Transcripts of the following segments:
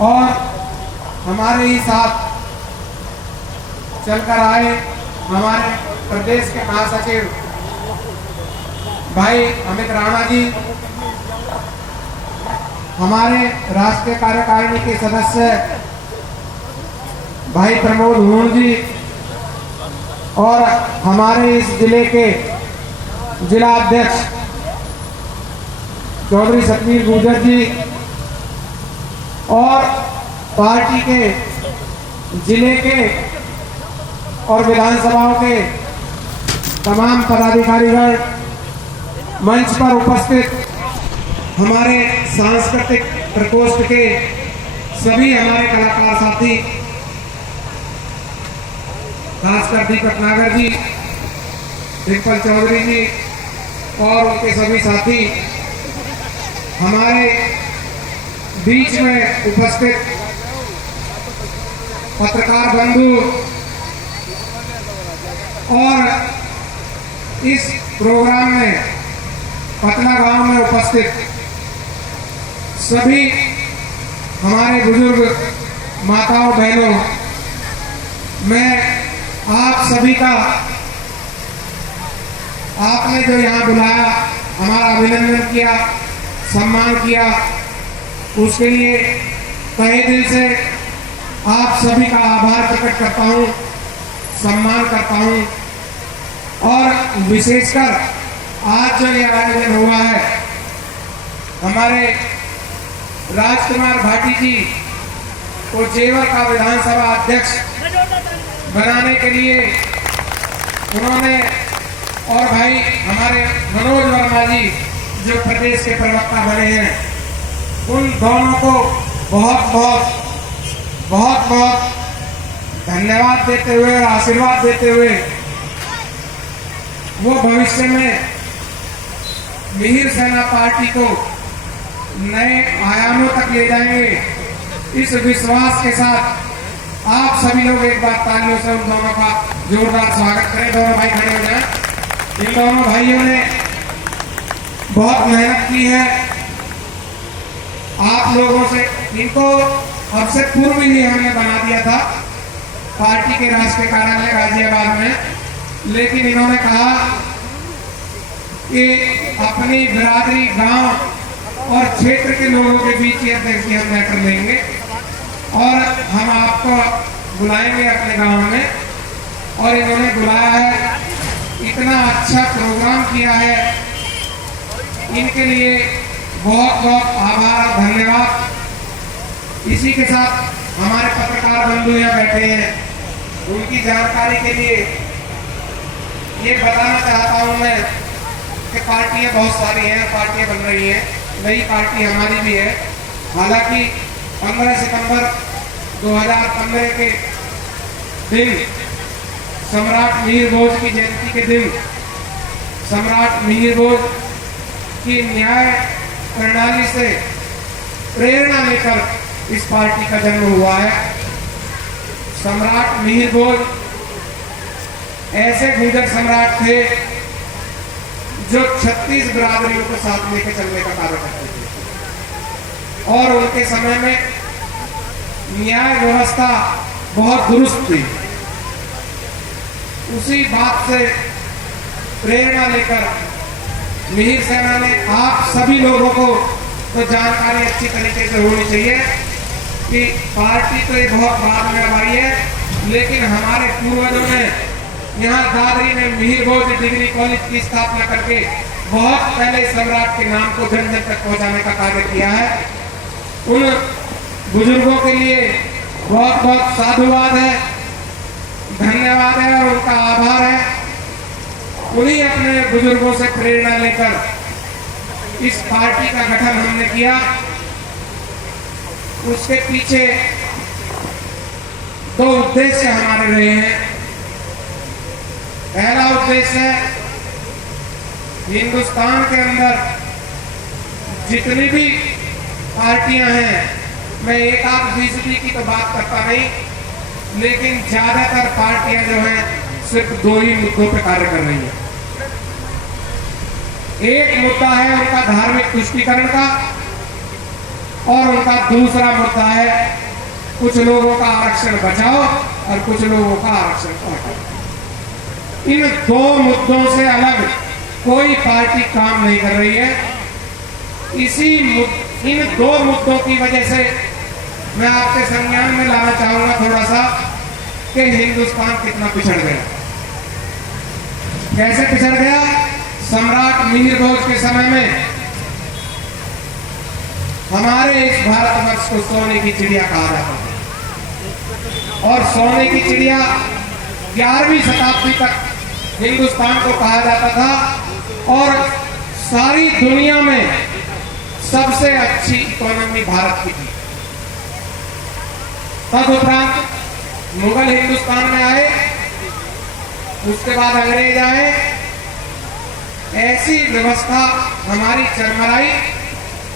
और हमारे ही साथ चलकर आए हमारे प्रदेश के महासचिव भाई अमित राणा जी, हमारे राष्ट्रीय कार्यकारिणी के सदस्य भाई प्रमोद हुन जी और हमारे इस जिले के जिला अध्यक्ष चौधरी सतवीर गुर्जर जी और पार्टी के जिले के और विधानसभाओं के तमाम पदाधिकारीगण, मंच पर उपस्थित हमारे सांस्कृतिक प्रकोष्ठ के सभी हमारे कलाकार साथी, खासकर दीपक नागर जी, डिम्पल चौधरी जी और उनके सभी साथी, हमारे बीच में उपस्थित पत्रकार बंधु और इस प्रोग्राम में पटना गांव में उपस्थित सभी हमारे बुजुर्ग माताओं बहनों, मैं आप सभी का, आपने जो यहाँ बुलाया, हमारा अभिनंदन किया, सम्मान किया, उसके लिए तहे दिल से आप सभी का आभार प्रकट करता हूँ, सम्मान करता हूँ। और विशेषकर आज जो ये आयोजन हुआ है, हमारे राजकुमार भाटी जी को जेवर का विधानसभा अध्यक्ष बनाने के लिए उन्होंने, और भाई हमारे मनोज वर्मा जी जो प्रदेश के प्रवक्ता बने हैं, उन दोनों को बहुत बहुत धन्यवाद देते हुए और आशीर्वाद देते हुए वो भविष्य में मिहिर सेना पार्टी को नए आयामों तक ले जाएंगे। इस विश्वास के साथ आप सभी लोग एक बार तालियों से उन दोनों का जोरदार स्वागत करें। दोनों भाई खड़े हो जाएं। इन दोनों भाइयों ने बहुत मेहनत की है। आप लोगों से, इनको अब से पूर्व ही हमने बना दिया था पार्टी के राष्ट्रीय कार्यालय गाजियाबाद में, लेकिन इन्होंने कहा कि अपनी बिरादरी, गांव और क्षेत्र के लोगों के बीच ये अध्यक्ष हम तय कर लेंगे और हम आपको बुलाएंगे अपने गांव में। और इन्होंने बुलाया है, इतना अच्छा प्रोग्राम किया है, इनके लिए बहुत बहुत आभार और धन्यवाद। इसी के साथ हमारे पत्रकार बंधु यहाँ बैठे हैं, उनकी जानकारी के लिए ये बताना चाहता हूँ मैं कि पार्टियां बहुत सारी हैं, पार्टियां बन रही हैं, नई पार्टी हमारी भी है। हालांकि 15 सितंबर 2015 के दिन, सम्राट मिहिर भोज की जयंती के दिन, सम्राट मिहिर भोज की न्याय प्रणाली से प्रेरणा लेकर इस पार्टी का जन्म हुआ है। सम्राट मिहिर भोज ऐसे गुर्जर सम्राट थे जो 36 बिरादरियों को साथ लेकर चलने का कार्य करते थे और उनके समय में न्याय व्यवस्था बहुत दुरुस्त थी। उसी बात से प्रेरणा लेकर मिहिर सेना ने, आप सभी लोगों को तो जानकारी अच्छी तरीके से होनी चाहिए कि पार्टी तो ये बहुत बाद में आई है, लेकिन हमारे पूर्वजों ने यहाँ दादरी में मिहिर भोज डिग्री कॉलेज की स्थापना करके बहुत पहले सम्राट के नाम को जन जन तक पहुँचाने का कार्य किया है। उन बुजुर्गों के लिए बहुत बहुत साधुवाद है, धन्यवाद है और उनका आभार है। उन्हीं अपने बुजुर्गों से प्रेरणा लेकर इस पार्टी का गठन हमने किया। उसके पीछे दो उद्देश्य हमारे रहे हैं। पहला उद्देश्य है, हिंदुस्तान के अंदर जितनी भी पार्टियां हैं, मैं 1-8% की तो बात करता नहीं, लेकिन ज्यादातर पार्टियां जो हैं सिर्फ 2 ही मुद्दों पर कार्य कर रही हैं। एक मुद्दा है उनका धार्मिक तुष्टीकरण का और उनका दूसरा मुद्दा है कुछ लोगों का आरक्षण बचाओ और कुछ लोगों का आरक्षण हटाओ। इन दो मुद्दों से अलग कोई पार्टी काम नहीं कर रही है। इन दो मुद्दों की वजह से मैं आपके संज्ञान में लाना चाहूंगा थोड़ा सा कि हिंदुस्तान कितना पिछड़ गया। कैसे पिछड़ गया? सम्राट मिहिर भोज के समय में हमारे इस भारतवर्ष को सोने की चिड़िया कहा जाता था और सोने की चिड़िया 11वीं शताब्दी तक हिंदुस्तान को कहा जाता था और सारी दुनिया में सबसे अच्छी इकोनॉमी भारत की थी। तदुपरांत मुगल हिंदुस्तान में आए, उसके बाद अंग्रेज आए, ऐसी व्यवस्था हमारी चरमराई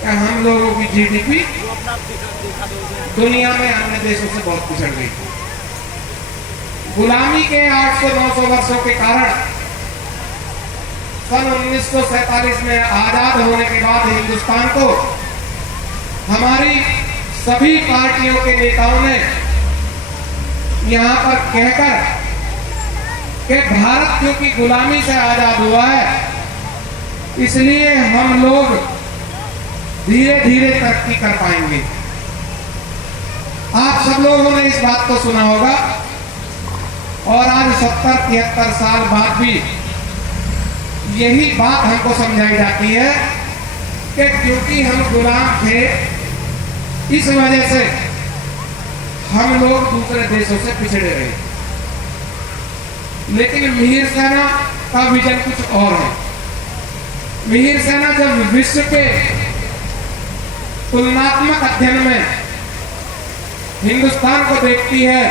कि हम लोगों की जीडीपी दुनिया में अन्य देशों से बहुत पिछड़ गई। गुलामी के 800-900 वर्षों के कारण सन 1947 में आजाद होने के बाद हिंदुस्तान को हमारी सभी पार्टियों के नेताओं ने यहां पर कहकर कि भारत क्योंकि गुलामी से आजाद हुआ है इसलिए हम लोग धीरे धीरे तरक्की कर पाएंगे। आप सब लोगों ने इस बात को सुना होगा और आज 70-73 साल बाद भी यही बात हमको समझाई जाती है कि क्योंकि हम गुलाम थे इस वजह से हम लोग दूसरे देशों से पिछड़े रहे। लेकिन मिहिर सेना का विजन कुछ और है। मिहिर सेना जब विश्व के तुलनात्मक अध्ययन में हिंदुस्तान को देखती है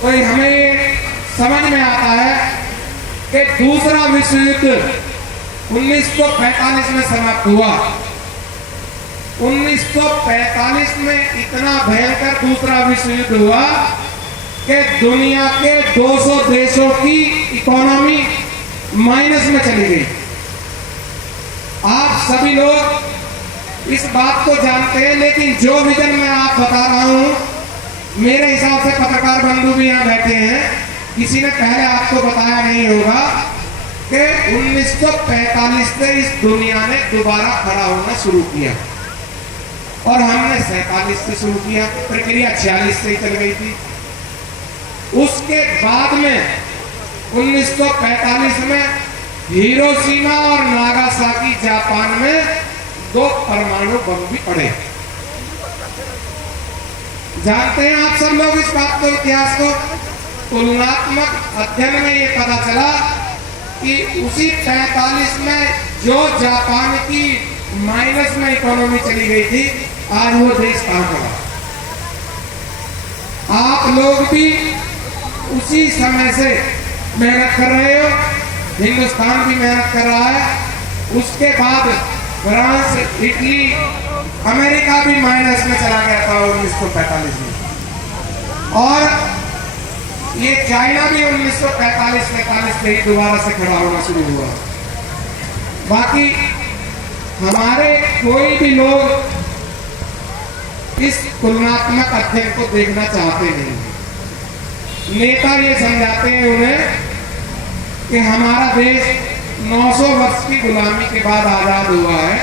तो हमें समझ में आता है कि दूसरा विश्व युद्ध 1945 में समाप्त हुआ। 1945 में इतना भयंकर दूसरा विश्व युद्ध हुआ कि दुनिया के 200 देशों की इकोनॉमी माइनस में चली गई। आप सभी लोग इस बात को जानते हैं, लेकिन जो विजन मैं आप बता रहा हूं मेरे हिसाब से पत्रकार बंधु भी यहाँ बैठे हैं, किसी ने पहले आपको बताया नहीं होगा कि 1945 से इस दुनिया ने दोबारा खड़ा होना शुरू किया और हमने 47 से शुरू किया। प्रक्रिया 46 से ही चल गई थी। उसके बाद में 1945 में हिरोशिमा और नागासाकी जापान में 2 परमाणु बम भी पड़े। जानते हैं आप सब लोग इस बात को, इतिहास को? तुलनात्मक अध्ययन में ये पता चला कि उसी 45 में जो जापान की माइनस में इकोनॉमी चली गई थी, आज वो देश कहां पड़ा। आप लोग भी उसी समय से मेहनत कर रहे हो, हिंदुस्तान भी मेहनत कर रहा है। उसके बाद फ्रांस, इटली, अमेरिका भी माइनस में चला गया था 1945 में और ये चाइना भी 1945-46 से ही दोबारा से खड़ा होना शुरू हुआ। बाकी हमारे कोई भी लोग इस तुलनात्मक अध्ययन को देखना चाहते नहीं। नेता ये समझाते हैं उन्हें कि हमारा देश 900 वर्ष की गुलामी के बाद आजाद हुआ है,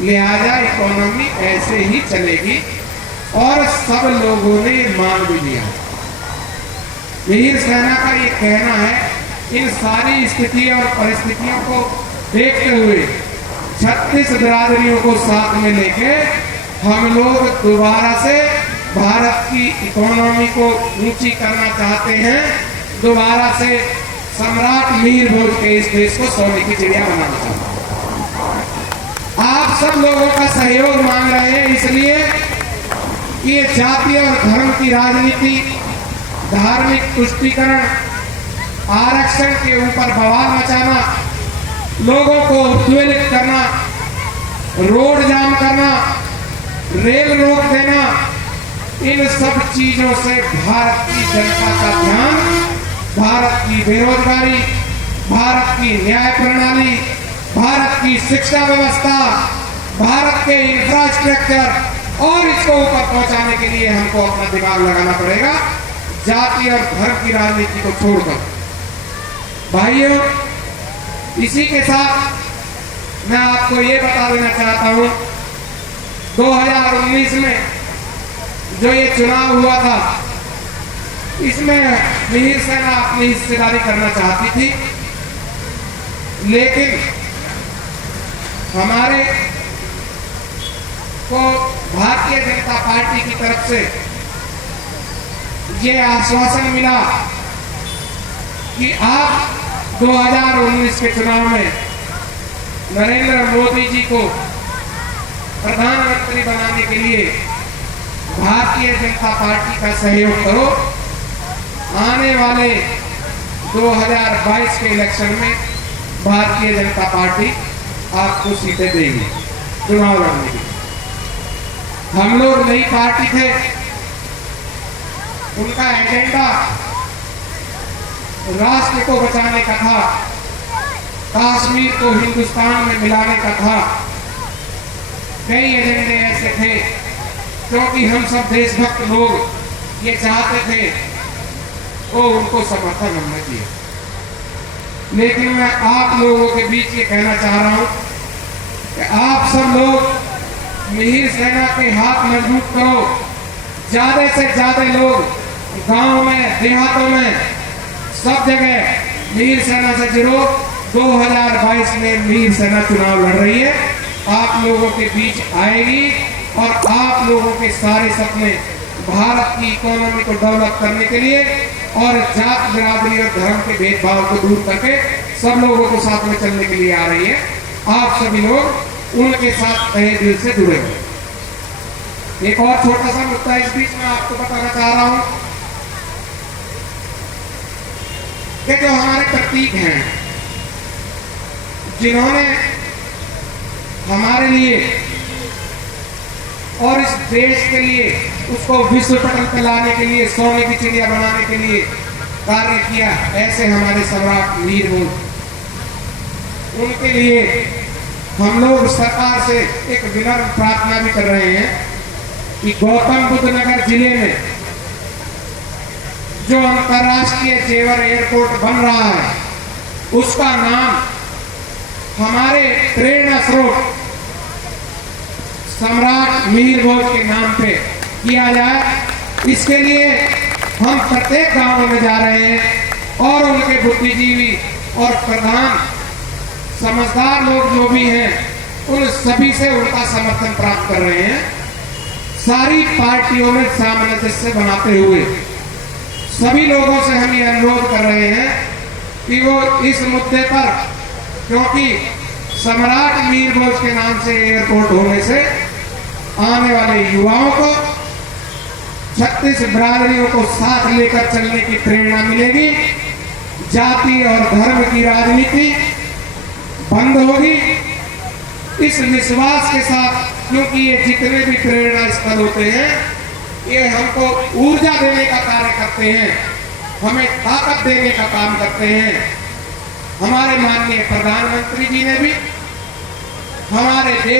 लिहाजा इकोनॉमी ऐसे ही चलेगी और सब लोगों ने मान भी लिया। मिहिर सेना का ये कहना है, इन सारी स्थिति और परिस्थितियों को देखते हुए 36 बिरादरियों को साथ में लेके हम लोग दोबारा से भारत की इकोनॉमी को ऊंची करना चाहते हैं, दोबारा से सम्राट मिहिर भोज के इस देश को सोने की चिड़िया बनाना चाहते हैं। आप सब लोगों का सहयोग मांग रहे हैं इसलिए कि ये जाति और धर्म की राजनीति, धार्मिक तुष्टीकरण, आरक्षण के ऊपर बवाल मचाना, लोगों को उद्वेलित करना, रोड जाम करना, रेल रोक देना, इन सब चीजों से भारत की जनता का ध्यान भारत की बेरोजगारी, भारत की न्याय प्रणाली, भारत की शिक्षा व्यवस्था, भारत के इंफ्रास्ट्रक्चर और इसको ऊपर पहुंचाने के लिए हमको अपना दिमाग लगाना पड़ेगा, जाति और धर्म की राजनीति को छोड़कर। भाइयों, इसी के साथ मैं आपको ये बता देना चाहता हूं, 2019 में जो ये चुनाव हुआ था, इसमें मिहिर सेना अपनी हिस्सेदारी करना चाहती थी, लेकिन हमारे को भारतीय जनता पार्टी की तरफ से ये आश्वासन मिला कि आप 2019 के चुनाव में नरेंद्र मोदी जी को प्रधानमंत्री बनाने के लिए भारतीय जनता पार्टी का सहयोग करो। आने वाले 2022 के इलेक्शन में भारतीय जनता पार्टी आपको सीटें देगी चुनाव लड़ने की। हम लोग नई पार्टी थे, उनका एजेंडा राष्ट्र को बचाने का था, कश्मीर को हिंदुस्तान में मिलाने का था। कई एजेंडे ऐसे थे, क्योंकि हम सब देशभक्त लोग ये चाहते थे, वो उनको समर्थन हमने दिया। लेकिन मैं आप लोगों के बीच ये कहना चाह रहा हूं कि आप सब लोग मिहिर सेना के हाथ मजबूत करो। ज्यादा से ज्यादा लोग गांव में, देहातों में, सब जगह मिहिर सेना से जुड़ो। 2022 में मिहिर सेना चुनाव लड़ रही है, आप लोगों के बीच आएगी और आप लोगों के सारे सपने भारत की इकोनॉमी को डेवलप करने के लिए और जात, बिरादरी और धर्म के भेदभाव को दूर करके सब लोगों को साथ में चलने के लिए आ रही है। आप सभी लोग उनके साथ तहे दिल से जुड़े हुए। एक और छोटा सा मुद्दा इस बीच में आपको बताना चाह रहा हूं कि जो हमारे प्रतीक हैं, जिन्होंने हमारे लिए और इस देश के लिए, उसको विश्व पटल पर लाने के लिए, सोने की चिड़िया बनाने के लिए कार्य किया, ऐसे हमारे सम्राट वीर हो, उनके लिए हम लोग सरकार से एक विनम्र प्रार्थना भी कर रहे हैं कि गौतम बुद्ध नगर जिले में जो अंतर्राष्ट्रीय जेवर एयरपोर्ट बन रहा है, उसका नाम हमारे प्रेरणा स्रोत सम्राट मिहिर भोज के नाम पे किया जाए। इसके लिए हम प्रत्येक गांव में जा रहे हैं और उनके बुद्धिजीवी और प्रधान समझदार लोग जो भी हैं, उन सभी से उनका समर्थन प्राप्त कर रहे हैं। सारी पार्टियों में सामंजस्य बनाते हुए सभी लोगों से हम ये अनुरोध कर रहे हैं कि वो इस मुद्दे पर, क्योंकि सम्राट मिहिर भोज के नाम से एयरपोर्ट होने से आने वाले युवाओं को 36 बिरादरियों को साथ लेकर चलने की प्रेरणा मिलेगी। जाति और धर्म की राजनीति बंद होगी। इस विश्वास के साथ, क्योंकि ये जितने भी प्रेरणा स्थल होते हैं, ये हमको ऊर्जा देने का कार्य करते हैं, हमें ताकत देने का काम करते हैं। हमारे माननीय प्रधानमंत्री जी ने भी हमारे देश